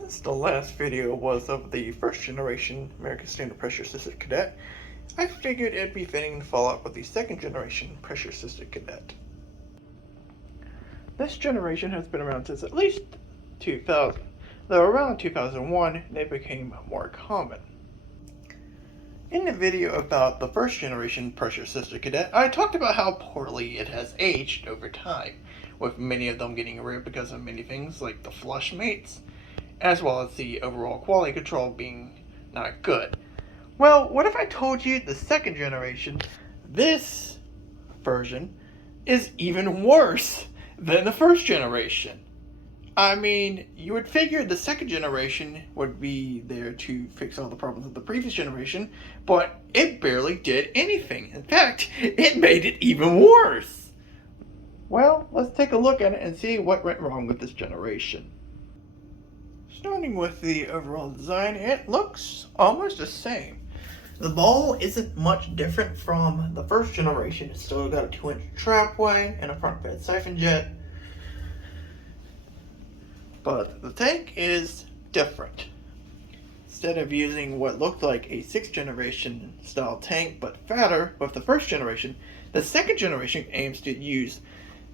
Since the last video was of the first generation American Standard Pressure Assisted Cadet, I figured it'd be fitting to follow up with the second generation Pressure Assisted Cadet. This generation has been around since at least 2000, though around 2001 they became more common. In the video about the first generation Pressure Assisted Cadet, I talked about how poorly it has aged over time, with many of them getting rid because of many things like the flushmates, as well as the overall quality control being not good. Well, what if I told you the second generation, this version, is even worse than the first generation? I mean, you would figure the second generation would be there to fix all the problems of the previous generation, but it barely did anything. In fact, it made it even worse. Well, let's take a look at it and see what went wrong with this generation. Starting with the overall design, it looks almost the same. The ball isn't much different from the first generation. It's still got a 2-inch trapway and a front fed siphon jet. But the tank is different. Instead of using what looked like a 6th generation style tank but fatter with the first generation, the second generation aims to use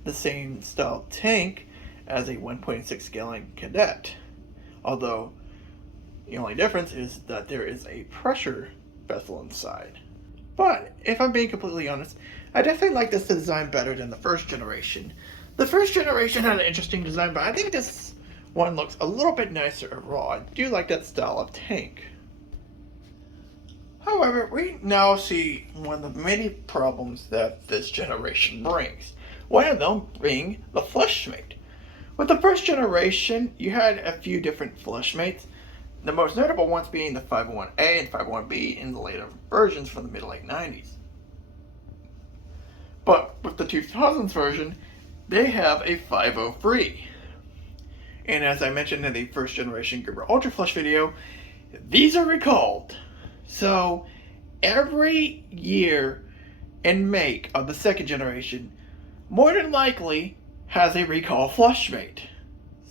the same style tank as a 1.6 gallon Cadet. Although the only difference is that there is a pressure vessel inside. But if I'm being completely honest, I definitely like this design better than the first generation. The first generation had an interesting design, but I think this one looks a little bit nicer overall. I do like that style of tank. However, we now see one of the many problems that this generation brings. One of them being the flushmate. With the first generation, you had a few different flushmates, the most notable ones being the 501A and 501B in the later versions from the mid to late 90s. But with the 2000s version, they have a 503. And as I mentioned in the first generation Gerber Ultra Flush video, these are recalled. So every year and make of the second generation more than likely has a recall flushmate.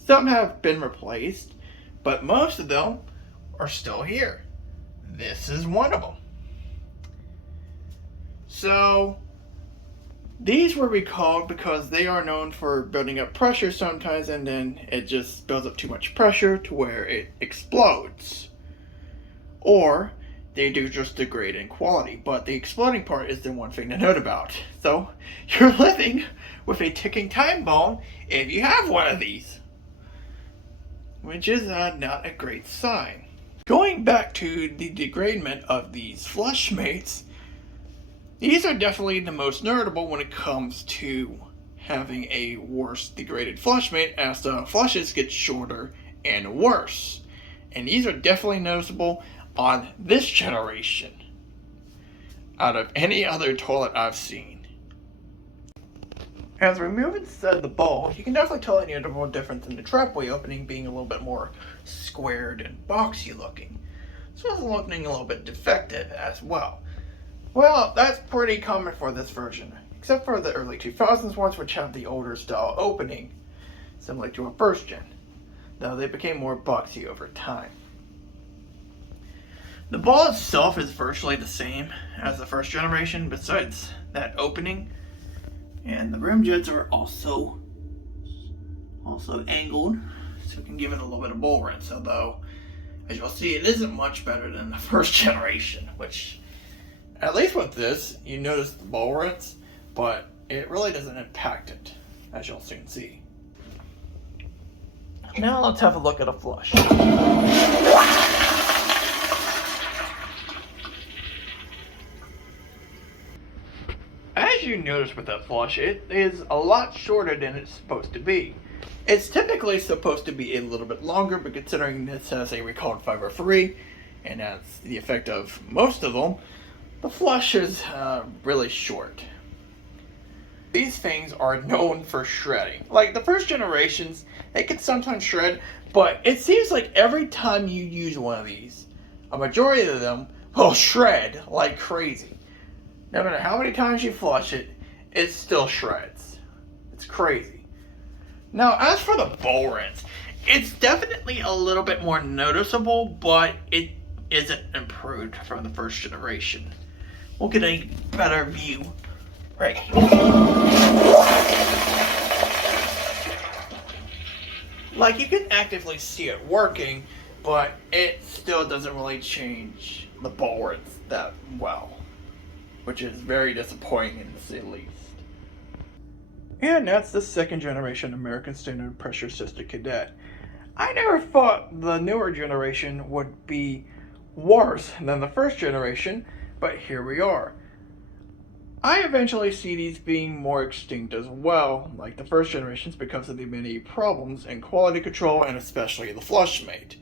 Some have been replaced, but most of them are still here. This is one of them. So these were recalled because they are known for building up pressure sometimes, and then it just builds up too much pressure to where it explodes. Or they do just degrade in quality, but the exploding part is the one thing to note about. So you're living with a ticking time bomb if you have one of these, which is not a great sign. Going back to the degradement of these flushmates, these are definitely the most notable when it comes to having a worse degraded flushmate as the flushes get shorter and worse. And these are definitely noticeable on this generation out of any other toilet I've seen. As we move inside the ball, you can definitely tell a notable difference in the trapway opening being a little bit more squared and boxy looking. This was looking a little bit defective as well. Well, that's pretty common for this version, except for the early 2000s ones, which have the older style opening, similar to a first gen, though they became more boxy over time. The ball itself is virtually the same as the first generation besides that opening, and the rim jets are also angled, so we can give it a little bit of bull rinse, although as you'll see it isn't much better than the first generation, which at least with this you notice the bull rinse, but it really doesn't impact it, as you'll soon see. Now let's have a look at a flush. As you notice with that flush, it is a lot shorter than it's supposed to be. It's typically supposed to be a little bit longer, but considering this has a recalled 503, and that's the effect of most of them, the flush is really short. These things are known for shredding. Like the first generations, they can sometimes shred, but it seems like every time you use one of these, a majority of them will shred like crazy. No matter how many times you flush it, it still shreds. It's crazy. Now, as for the bowl rinse, It's definitely a little bit more noticeable, but it isn't improved from the first generation. We'll get a better view right here. Like, you can actively see it working, but it still doesn't really change the bulwarks that well, which is very disappointing to say the least. And that's the second generation American Standard Pressure Sister Cadet. I never thought the newer generation would be worse than the first generation, but here we are. I eventually see these being more extinct as well, like the first generations, because of the many problems in quality control and especially the flushmate.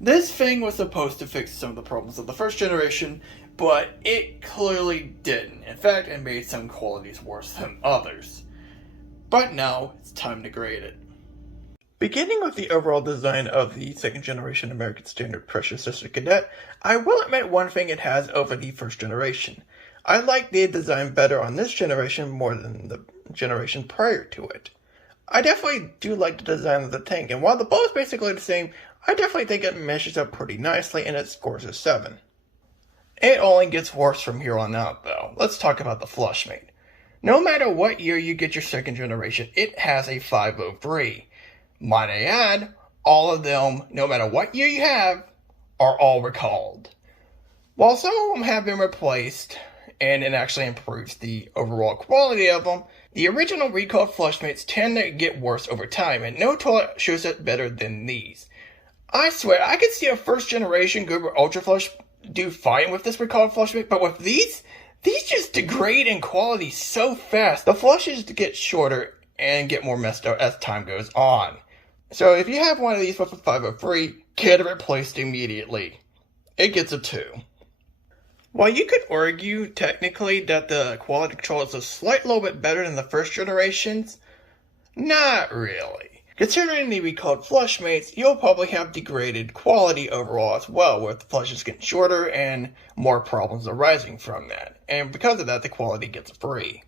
This thing was supposed to fix some of the problems of the first generation, but it clearly didn't. In fact, it made some qualities worse than others. But now, it's time to grade it. Beginning with the overall design of the second generation American Standard Pressure Sister Cadet, I will admit one thing it has over the first generation. I like the design better on this generation more than the generation prior to it. I definitely do like the design of the tank, and while the bow is basically the same, I definitely think it measures up pretty nicely and it scores a 7. It only gets worse from here on out though. Let's talk about the flushmate. No matter what year you get your second generation, it has a 503. Might I add, all of them, no matter what year you have, are all recalled. While some of them have been replaced, and it actually improves the overall quality of them, the original recalled flushmates tend to get worse over time, and no toilet shows it better than these. I swear, I could see a first generation Gerber Ultra Flush do fine with this recalled flushmate, but with these just degrade in quality so fast. The flushes get shorter and get more messed up as time goes on. So if you have one of these with a 503, get it replaced immediately. It gets a 2. While you could argue technically that the quality control is a slight little bit better than the first generations, not really. Considering the recalled flushmates, you'll probably have degraded quality overall as well, with the flushes getting shorter and more problems arising from that. And because of that, the quality gets a 3.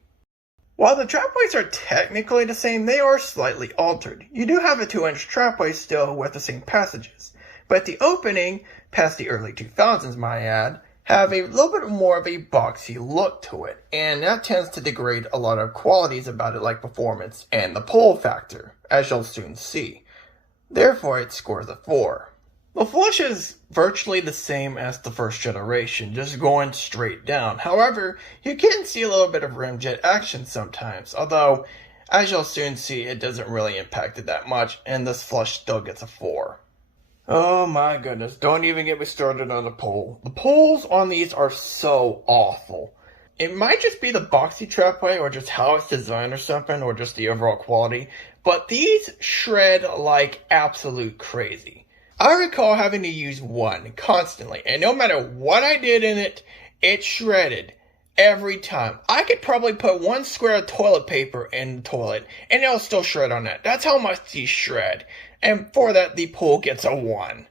While the trapways are technically the same, they are slightly altered. You do have a 2-inch trapway still with the same passages, but the opening, past the early 2000s might I add, have a little bit more of a boxy look to it, and that tends to degrade a lot of qualities about it like performance and the pull factor, as you'll soon see. Therefore, it scores a 4. The flush is virtually the same as the first generation, just going straight down. However, you can see a little bit of rimjet action sometimes, although, as you'll soon see, it doesn't really impact it that much, and this flush still gets a 4. Oh my goodness, don't even get me started on the pull. The pulls on these are so awful. It might just be the boxy trapway or just how it's designed or something, or just the overall quality, but these shred like absolute crazy. I recall having to use one constantly, and no matter what I did in it, it shredded every time. I could probably put one square of toilet paper in the toilet, and it'll still shred on that. That's how much these shred. And for that, the pull gets a 1.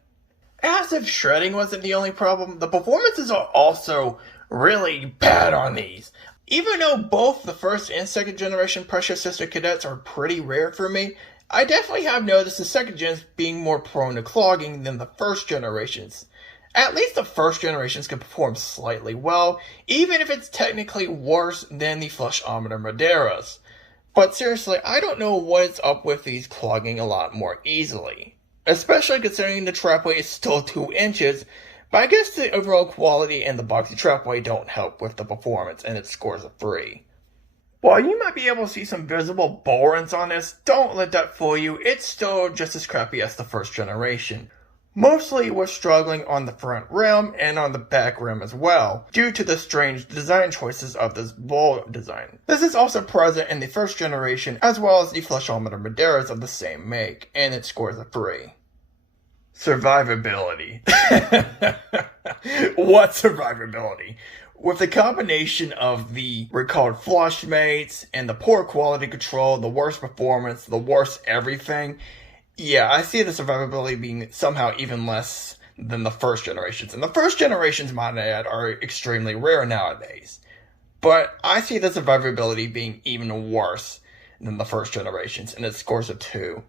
As if shredding wasn't the only problem, the performances are also really bad on these. Even though both the first and second generation Pressure Sister Cadets are pretty rare for me, I definitely have noticed the second gens being more prone to clogging than the first generations. At least the first generations can perform slightly well, even if it's technically worse than the Flushometer Madeiras. But seriously, I don't know what's up with these clogging a lot more easily. Especially considering the trapway is still 2 inches, but I guess the overall quality and the boxy trapway don't help with the performance, and it scores a 3. While you might be able to see some visible bull runs on this, don't let that fool you, it's still just as crappy as the first generation. Mostly we're struggling on the front rim and on the back rim as well, due to the strange design choices of this bull design. This is also present in the first generation as well as the Flushometer Madeiras of the same make, and it scores a 3. Survivability. What survivability? With the combination of the recalled flushmates and the poor quality control, the worst performance, the worst everything, yeah, I see the survivability being somehow even less than the first generations. And the first generations, might I add, are extremely rare nowadays. But I see the survivability being even worse than the first generations, and it scores a 2.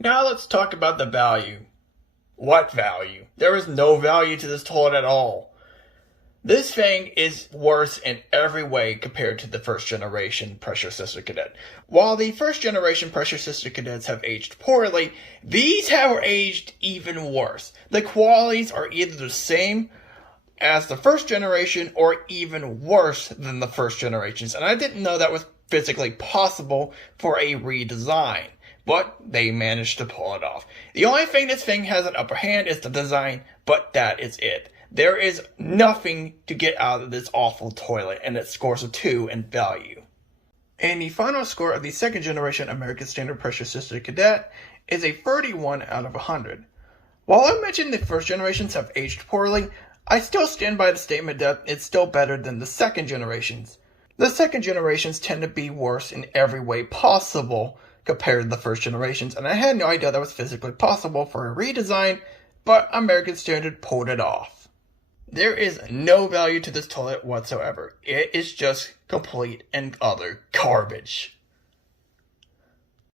Now let's talk about the value. What value? There is no value to this toilet at all. This thing is worse in every way compared to the first generation Pressure Sister Cadet. While the first generation Pressure Sister Cadets have aged poorly, these have aged even worse. The qualities are either the same as the first generation or even worse than the first generations, and I didn't know that was physically possible for a redesign. But they managed to pull it off. The only thing this thing has an upper hand is the design, but that is it. There is nothing to get out of this awful toilet, and it scores a 2 in value. And the final score of the second generation American Standard Pressure Sister Cadet is a 31 out of 100. While I mentioned the first generations have aged poorly, I still stand by the statement that it's still better than the second generations. The second generations tend to be worse in every way possible compared to the first generations, and I had no idea that was physically possible for a redesign, but American Standard pulled it off. There is no value to this toilet whatsoever. It is just complete and utter garbage.